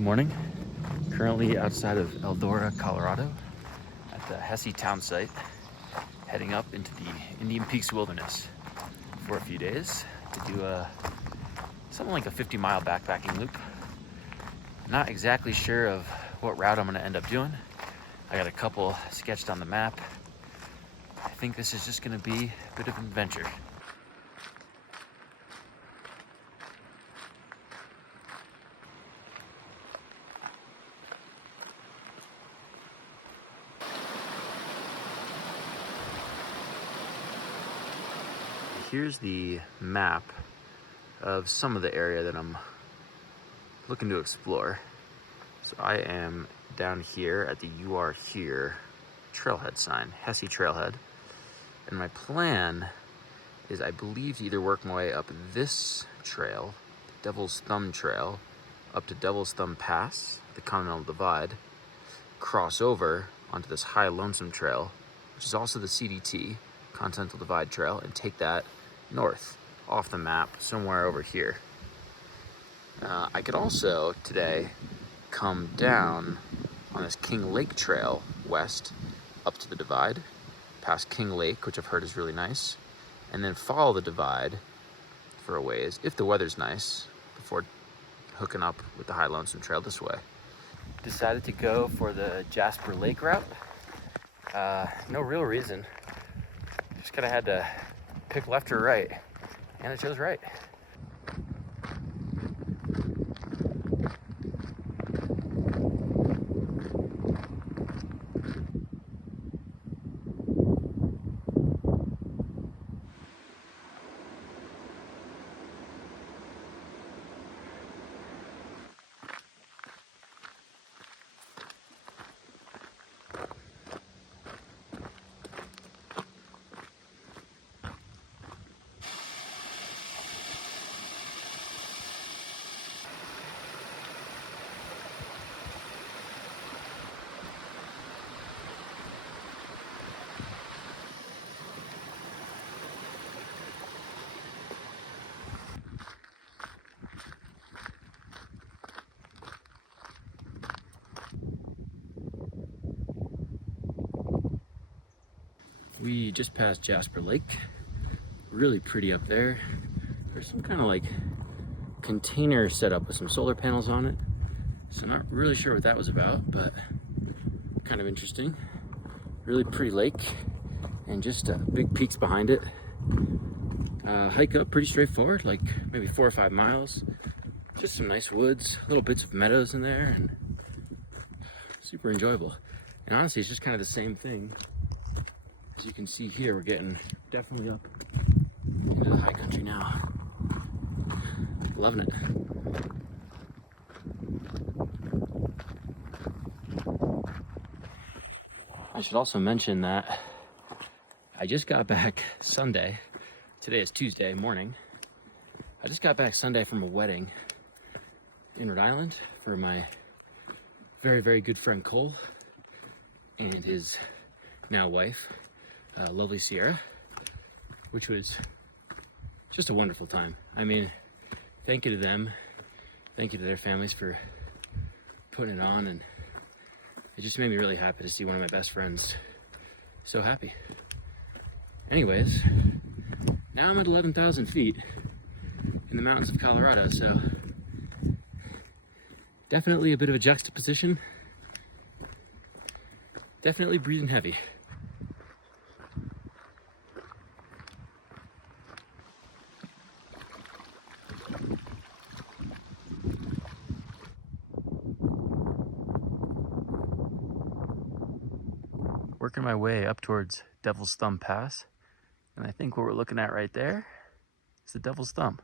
Good morning. Currently outside of Eldora, Colorado at the Hessie town site, heading up into the Indian Peaks Wilderness for a few days to do something like a 50-mile backpacking loop. Not exactly sure of what route I'm gonna end up doing. I got a couple sketched on the map. I think this is just gonna be a bit of an adventure. Here's the map of some of the area that I'm looking to explore. So I am down here at the "You Are Here" trailhead sign, Hessie Trailhead. And my plan is, I believe, to either work my way up this trail, Devil's Thumb Trail, up to Devil's Thumb Pass, the Continental Divide, cross over onto this high Lonesome Trail, which is also the CDT, Continental Divide Trail, and take that north off the map somewhere over here. I could also today come down on this King Lake Trail west up to the divide, past King Lake, which I've heard is really nice, and then follow the divide for a ways, if the weather's nice, before hooking up with the High Lonesome Trail this way. Decided to go for the Jasper Lake route. No real reason. Just kind of had to pick left or right, and it chose right. We just passed Jasper Lake. Really pretty up there. There's some kind of like container set up with some solar panels on it. So not really sure what that was about, but kind of interesting. Really pretty lake, and just big peaks behind it. Hike up pretty straightforward, like maybe 4 or 5 miles. Just some nice woods, little bits of meadows in there, and super enjoyable. And honestly, it's just kind of the same thing. As you can see here, we're getting definitely up into the high country now. Loving it. I should also mention that I just got back Sunday. Today is Tuesday morning. I just got back Sunday from a wedding in Rhode Island for my very, very good friend Cole and his now wife, lovely Sierra, which was just a wonderful time. I mean, thank you to them, thank you to their families for putting it on, and it just made me really happy to see one of my best friends so happy. Anyways, now I'm at 11,000 feet in the mountains of Colorado, so definitely a bit of a juxtaposition. Definitely breathing heavy. Working my way up towards Devil's Thumb Pass, and I think what we're looking at right there is the Devil's Thumb.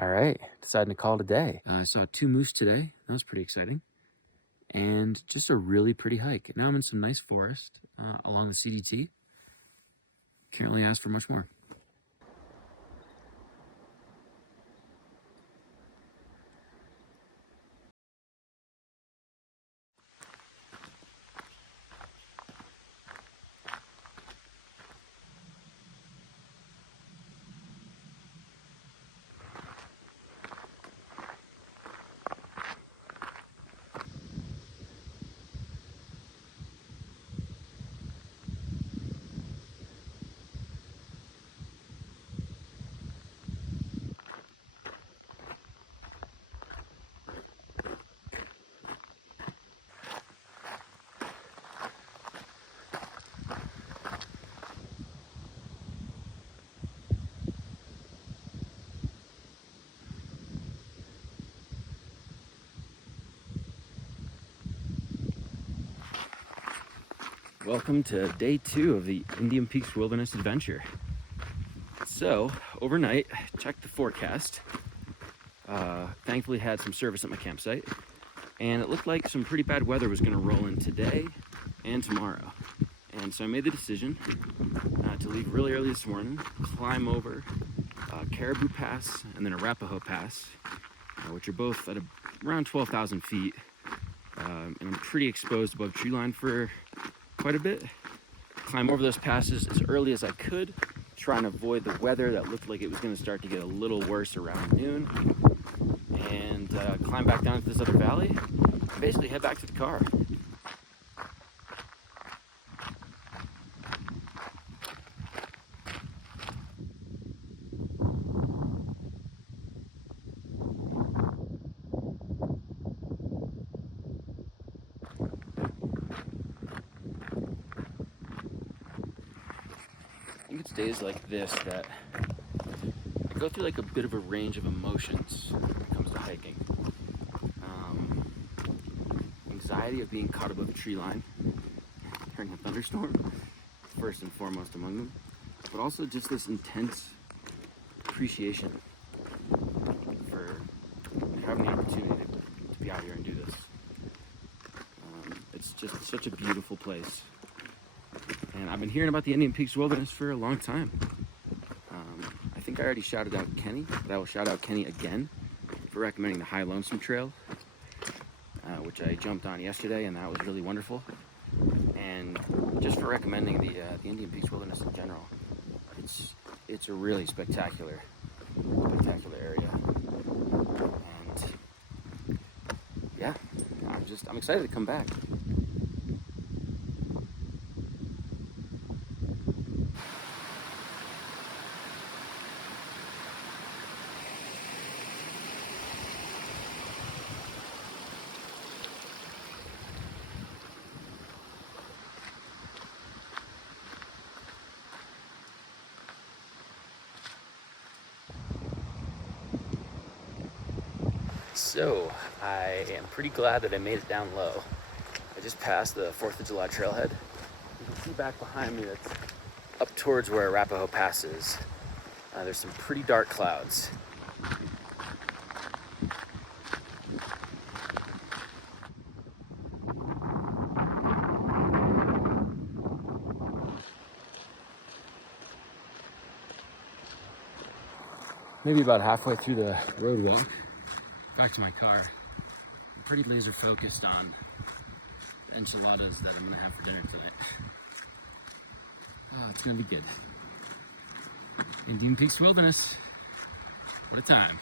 All right, deciding to call it a day. I saw 2 moose today. That was pretty exciting. And just a really pretty hike. Now I'm in some nice forest along the CDT. can't really ask for much more. Welcome to day 2 of the Indian Peaks Wilderness Adventure. So, overnight, checked the forecast. Thankfully had some service at my campsite, and it looked like some pretty bad weather was going to roll in today and tomorrow. And so I made the decision to leave really early this morning, climb over Caribou Pass and then Arapaho Pass, which are both at around 12,000 feet. And I'm pretty exposed above tree line for quite a bit. Climb over those passes as early as I could, try and avoid the weather that looked like it was going to start to get a little worse around noon, and climb back down to this other valley and basically head back to the car. I think it's days like this that I go through like a bit of a range of emotions when it comes to hiking. Anxiety of being caught above a tree line during a thunderstorm, first and foremost among them, but also just this intense appreciation for having the opportunity to be out here and do this. It's just such a beautiful place. And I've been hearing about the Indian Peaks Wilderness for a long time. I think I already shouted out Kenny, but I will shout out Kenny again for recommending the High Lonesome Trail, which I jumped on yesterday, and that was really wonderful. And just for recommending the Indian Peaks Wilderness in general. It's a really spectacular area. And yeah, I'm excited to come back. So, I am pretty glad that I made it down low. I just passed the 4th of July Trailhead. You can see back behind me that's up towards where Arapaho Pass is. There's some pretty dark clouds. Maybe about halfway through the road walk back to my car, I'm pretty laser focused on enchiladas that I'm gonna have for dinner tonight. Oh, it's gonna be good. Indian Peaks Wilderness, what a time.